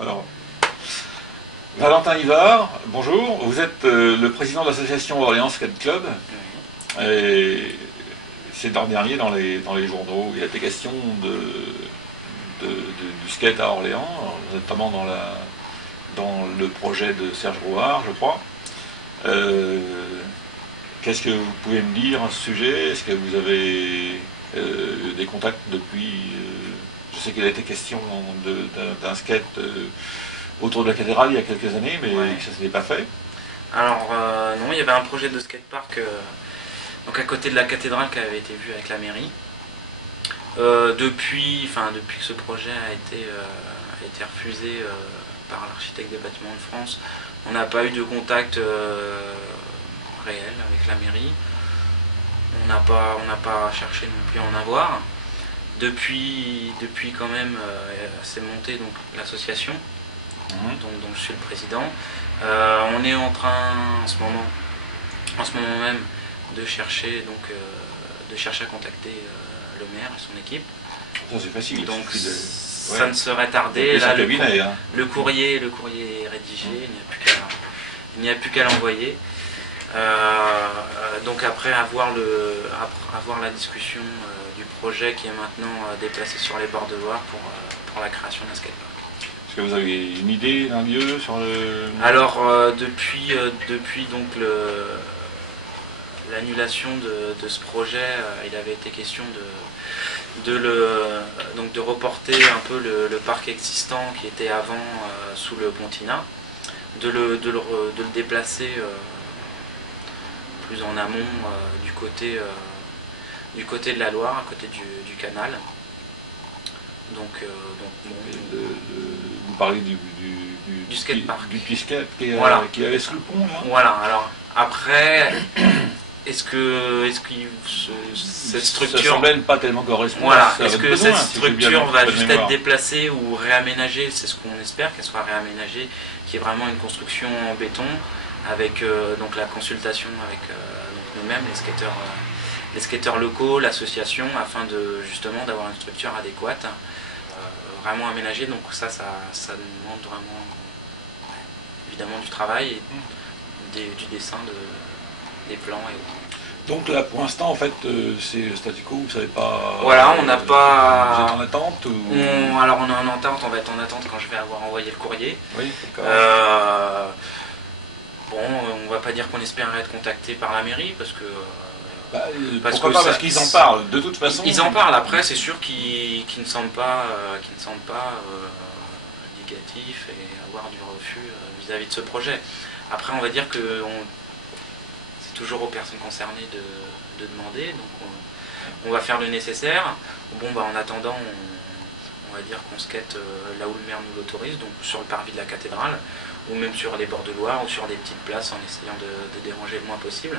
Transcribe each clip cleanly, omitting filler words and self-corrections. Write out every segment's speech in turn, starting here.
Alors, Valentin Ivard, bonjour. Vous êtes le président de l'association Orléans Skate Club. Et ces derniers dans les journaux, il a été question du skate à Orléans, notamment dans le projet de Serge Rouard, je crois. Qu'est-ce que vous pouvez me dire à ce sujet? Est-ce que vous avez des contacts depuis... je sais qu'il a été question d'un skate autour de la cathédrale il y a quelques années, mais que ça ne s'était pas fait. Alors non, il y avait un projet de skatepark donc à côté de la cathédrale qui avait été vu avec la mairie. Depuis que ce projet a été refusé par l'architecte des bâtiments de France, on n'a pas eu de contact réel avec la mairie. On n'a pas cherché non plus à en avoir. Depuis quand même, s'est montée donc l'association, dont je suis le président. On est en train en ce moment même de chercher à contacter le maire et son équipe. Ça c'est facile. Donc ça ne serait tardé. Là, le courrier est rédigé, il n'y a plus qu'à l'envoyer. Donc après avoir la discussion du projet qui est maintenant déplacé sur les bords de Loire pour la création d'un skatepark. Est-ce que vous avez une idée d'un lieu sur le... Alors depuis donc l'annulation de ce projet, il avait été question de reporter un peu le parc existant qui était avant sous le Pontina, de le déplacer plus en amont du côté de la Loire, à côté du canal. Donc bon, vous parlez du skatepark, du petit skate qui avait sous le pont là. Voilà. Alors après, est-ce que cette structure, ça semble pas tellement correspondre. Voilà. Est-ce que cette structure va juste être déplacée ou réaménagée? C'est ce qu'on espère, qu'elle soit réaménagée, qu'il y ait vraiment une construction en béton, avec donc la consultation avec nous-mêmes, les skateurs locaux, l'association, afin justement d'avoir une structure adéquate, vraiment aménagée. Donc ça demande vraiment évidemment du travail et du dessin des plans et autres. Donc là pour l'instant en fait c'est statu quo, vous savez pas... Voilà, on n'a pas... Vous êtes en attente ou... Alors on est en attente, on va être en attente quand je vais avoir envoyé le courrier. Oui, d'accord. Bon, on va pas dire qu'on espérait être contacté par la mairie parce que... parce qu'ils en parlent, de toute façon. Ils en parlent, après c'est sûr qu'ils ne semblent pas, négatifs et avoir du refus vis-à-vis de ce projet. Après on va dire que c'est toujours aux personnes concernées de demander, donc on va faire le nécessaire. Bon, en attendant, on va dire qu'on skate là où le maire nous l'autorise, donc sur le parvis de la cathédrale, ou même sur les bords de Loire, ou sur des petites places en essayant de déranger le moins possible.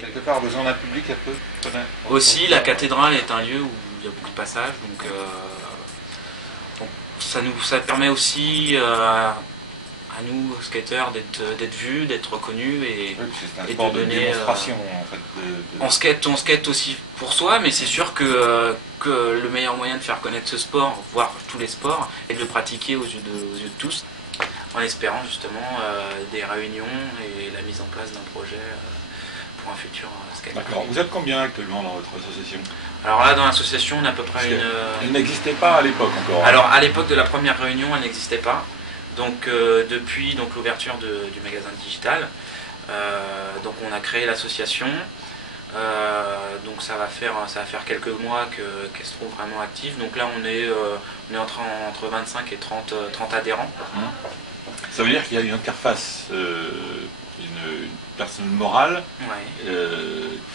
Quelque part, besoin d'un public un peu. Aussi, la cathédrale est un lieu où il y a beaucoup de passages, donc ça permet aussi à nous, skateurs, d'être vus, d'être reconnus et de donner... démonstration, en fait, On skate aussi pour soi, mais c'est sûr que le meilleur moyen de faire connaître ce sport, voire tous les sports, est de le pratiquer aux yeux de tous, en espérant justement des réunions et la mise en place d'un projet pour un futur skate. D'accord. Vous êtes combien actuellement dans votre association? Alors là, dans l'association, on a à peu près Elle n'existait pas à l'époque encore. Alors à l'époque de la première réunion, elle n'existait pas. Donc depuis l'ouverture du magasin digital, donc on a créé l'association. Donc ça va faire quelques mois qu'elle se trouve vraiment active. Donc là on est entre 25 et 30 adhérents. Ça veut dire qu'il y a une interface, une personne morale,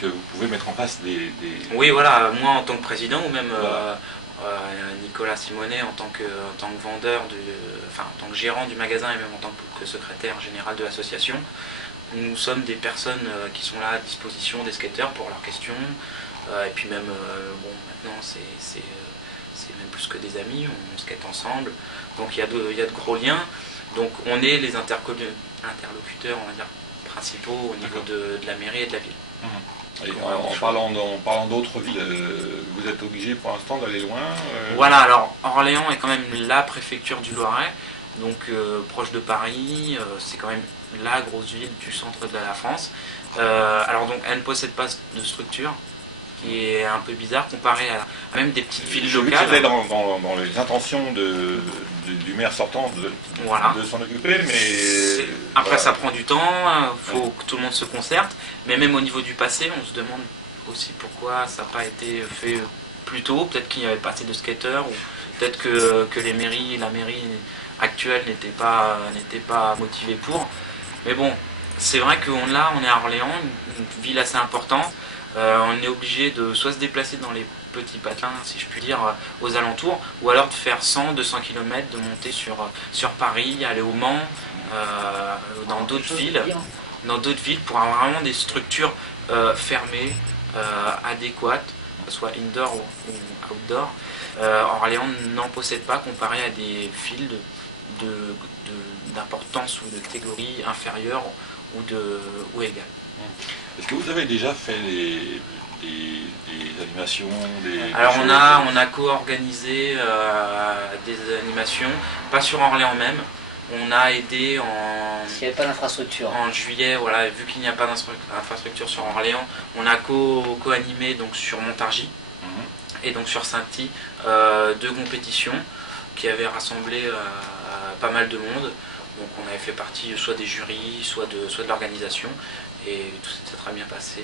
que vous pouvez mettre en place des... Oui, voilà, moi en tant que président, ou même Nicolas Simonet en tant que vendeur, en tant que gérant du magasin et même en tant que secrétaire général de l'association. Nous sommes des personnes qui sont là à disposition des skateurs pour leurs questions. Et puis même, bon, maintenant c'est même plus que des amis, on skate ensemble, donc il y a de gros liens. Donc on est les interlocuteurs, on va dire, principaux au niveau de la mairie et de la ville. Et en parlant d'autres villes, vous êtes obligé pour l'instant d'aller loin Voilà, alors Orléans est quand même la préfecture du Loiret, donc proche de Paris, c'est quand même la grosse ville du centre de la France. Alors donc elle ne possède pas de structure, qui est un peu bizarre comparé à même des petites villes locales. C'était dans les intentions du maire sortant de s'en occuper, mais... Après voilà. ça prend du temps, il faut que tout le monde se concerte, mais même au niveau du passé, on se demande aussi pourquoi ça n'a pas été fait plus tôt, peut-être qu'il n'y avait pas assez de skateurs, ou peut-être que la mairie actuelle n'était pas motivée pour. Mais bon, c'est vrai qu'on est à Orléans, une ville assez importante. On est obligé de soit se déplacer dans les petits patins, si je puis dire, aux alentours, ou alors de faire 100-200 km, de monter sur Paris, aller au Mans, dans d'autres villes, pour avoir vraiment des structures fermées, adéquates, soit indoor ou outdoor. Orléans n'en possède pas comparé à des villes d'importance ou de catégorie inférieure ou égale. Est-ce que vous avez déjà fait des animations Alors on a co-organisé des animations, pas sur Orléans même. On a aidé S'il n'y avait pas d'infrastructure. En juillet, voilà, vu qu'il n'y a pas d'infrastructure sur Orléans, on a co-animé donc sur Montargis et donc sur Saint-Y 2 compétitions qui avaient rassemblé pas mal de monde. Donc on avait fait partie soit des jurys, soit de l'organisation, et tout s'était très bien passé.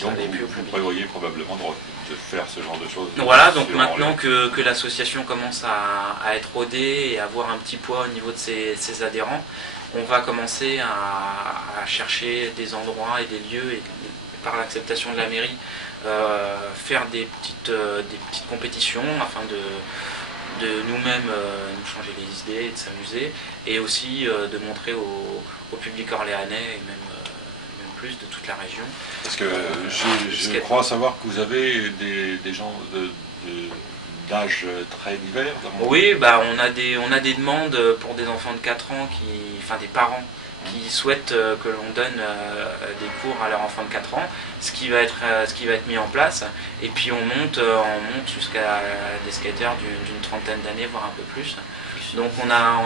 Donc vous prévoyez probablement de faire ce genre de choses. Voilà, donc maintenant que l'association commence à être rodée et à avoir un petit poids au niveau de ses adhérents, on va commencer à chercher des endroits et des lieux, et par l'acceptation de la mairie, faire des petites compétitions afin de nous-mêmes nous changer les idées, de s'amuser, et aussi de montrer au public orléanais, et même plus de toute la région. Parce que je crois savoir que vous avez des gens d'âge très divers. Oui, bah on a des demandes pour des enfants de 4 ans, des parents qui souhaitent que l'on donne des cours à leurs enfants de 4 ans, ce qui va être mis en place, et puis on monte jusqu'à des skateurs d'une trentaine d'années, voire un peu plus. Donc on a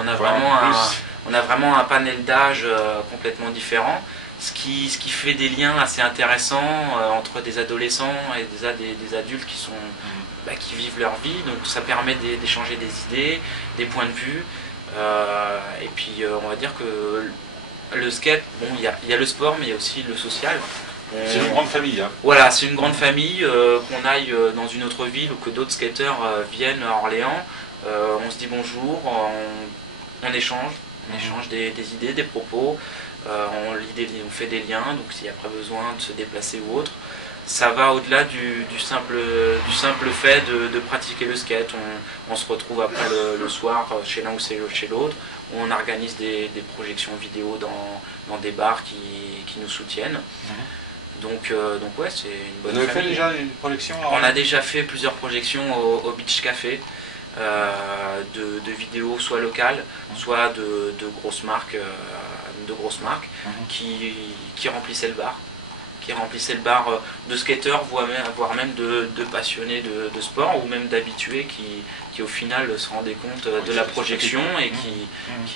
vraiment un panel d'âge complètement différent, ce qui fait des liens assez intéressants entre des adolescents et des adultes qui vivent leur vie. Donc ça permet d'échanger des idées, des points de vue, et puis on va dire que le skate, bon, il y a le sport, mais il y a aussi le social. C'est une grande famille. Hein. Voilà, c'est une grande famille. Qu'on aille dans une autre ville ou que d'autres skateurs viennent à Orléans, on se dit bonjour, on échange des idées, des propos, on fait des liens, donc s'il y a pas besoin de se déplacer ou autre. Ça va au-delà du simple fait de pratiquer le skate. On se retrouve après le soir chez l'un ou chez l'autre. On organise des projections vidéo dans des bars qui nous soutiennent. Donc ouais, c'est une bonne famille. Vous avez fait déjà une projection? On a déjà fait plusieurs projections au Beach Café, de vidéos soit locales, soit de grosses marques, qui remplissaient le bar. De skateurs, voire même de passionnés de sport, ou même d'habitués qui au final se rendaient compte de la projection et qui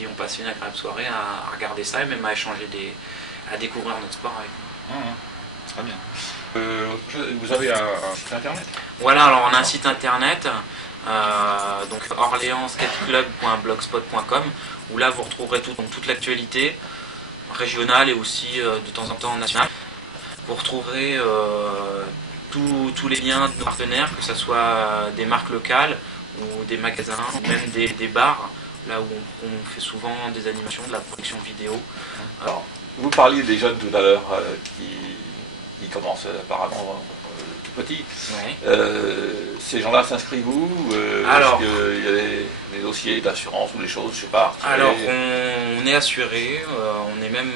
ont passé une agréable soirée à regarder ça, et même à échanger à découvrir notre sport avec nous. Très bien. Vous avez un site internet? Voilà, alors on a un site internet, donc orleansskateclub.blogspot.com, où là vous retrouverez toute l'actualité régionale et aussi de temps en temps nationale. Vous retrouverez tous les liens de nos partenaires, que ce soit des marques locales ou des magasins, ou même des bars, là où on fait souvent des animations, de la production vidéo. Alors, vous parliez des jeunes tout à l'heure qui commencent apparemment tout petits. Ouais. Ces gens-là s'inscrivent où? Alors, est-ce qu'il y a des dossiers d'assurance ou des choses, je sais pas. Alors, on est assuré, on est même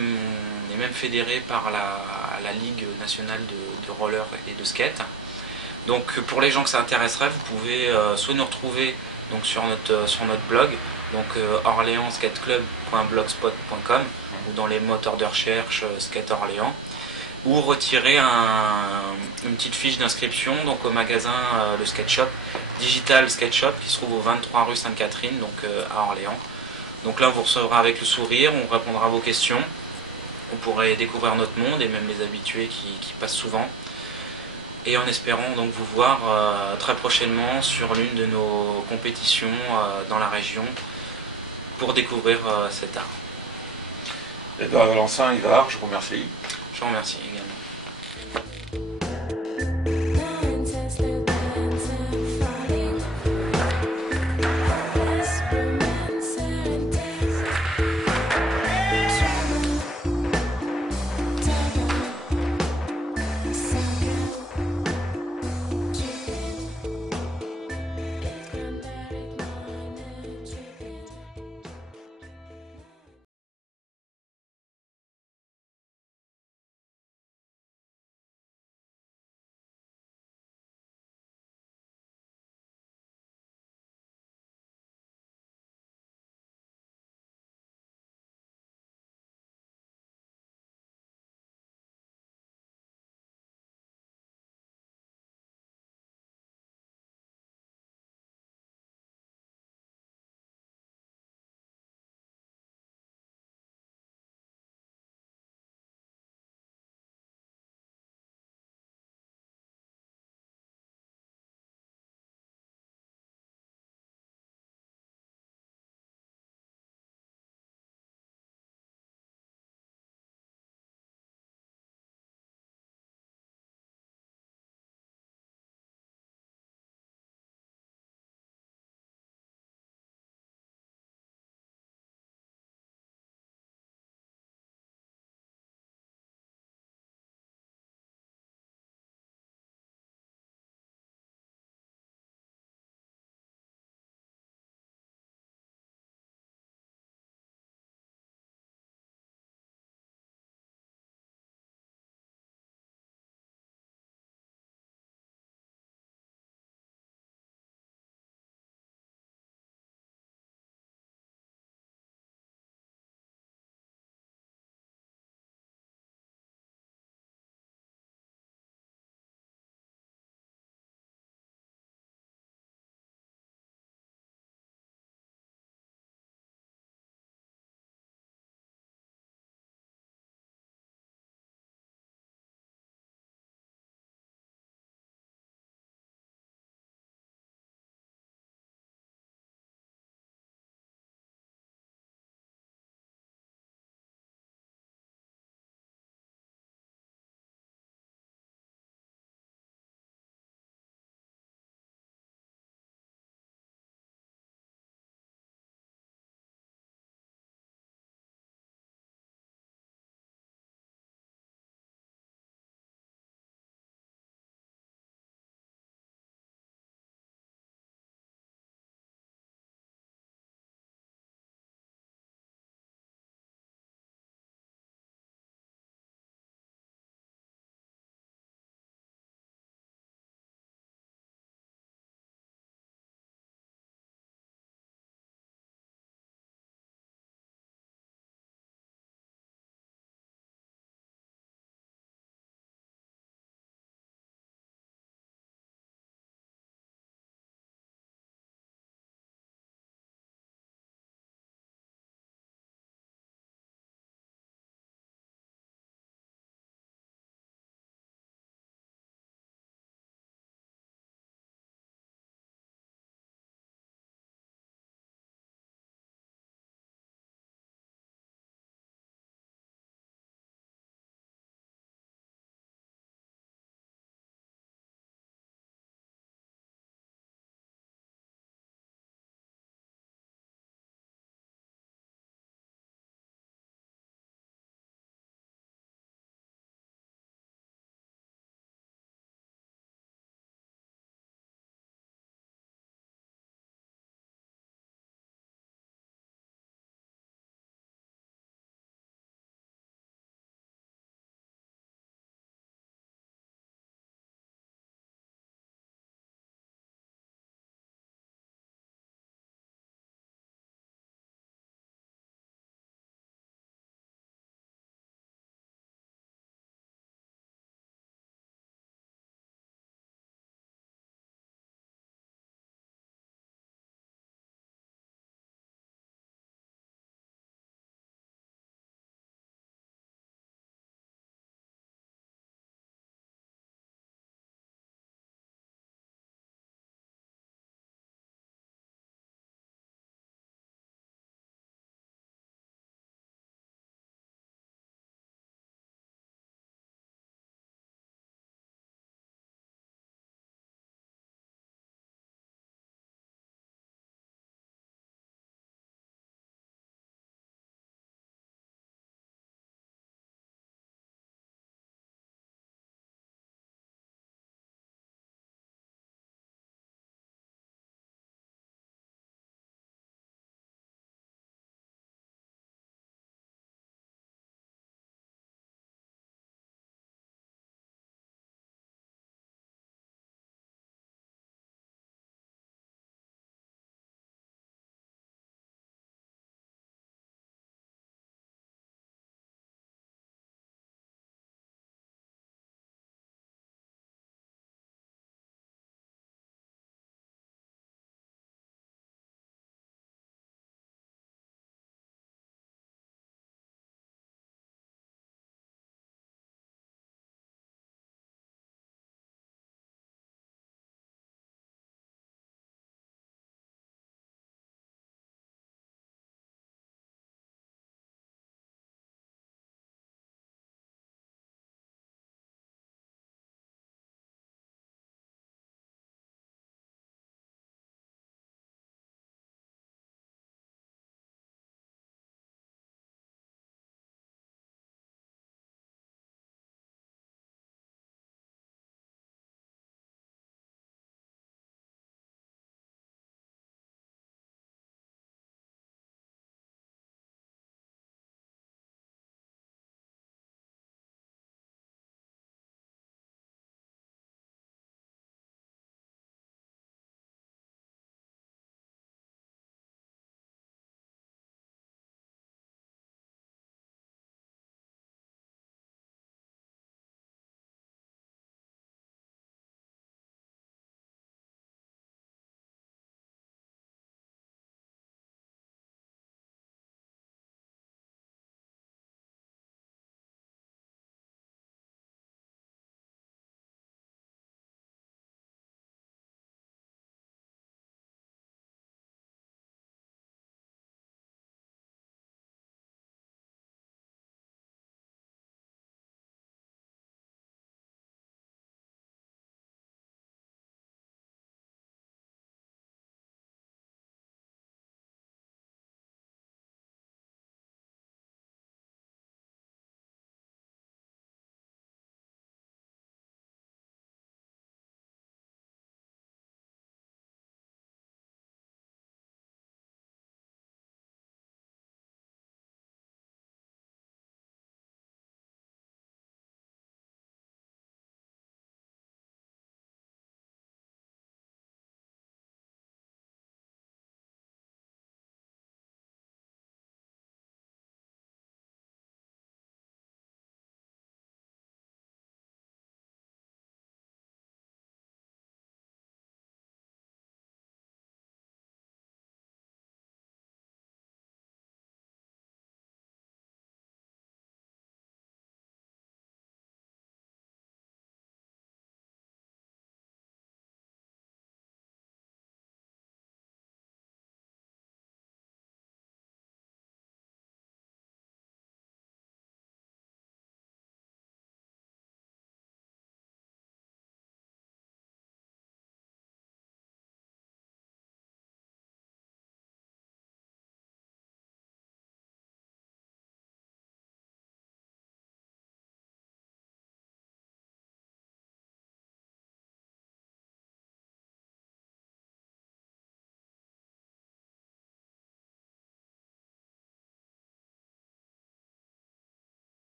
fédéré par la Ligue nationale de roller et de skate. Donc pour les gens que ça intéresserait, vous pouvez soit nous retrouver donc, sur notre blog, donc orléansskateclub.blogspot.com ou dans les moteurs de recherche Skate Orléans, ou retirer une petite fiche d'inscription donc au magasin le Skate Shop, Digital Skate Shop, qui se trouve au 23 rue Sainte-Catherine, donc à Orléans. Donc là on vous recevra avec le sourire, on répondra à vos questions, vous pourrez découvrir notre monde et même les habitués qui passent souvent. Et en espérant donc vous voir très prochainement sur l'une de nos compétitions dans la région pour découvrir cet art. Edouard Valentin, Ivar, je vous remercie. Je vous remercie également.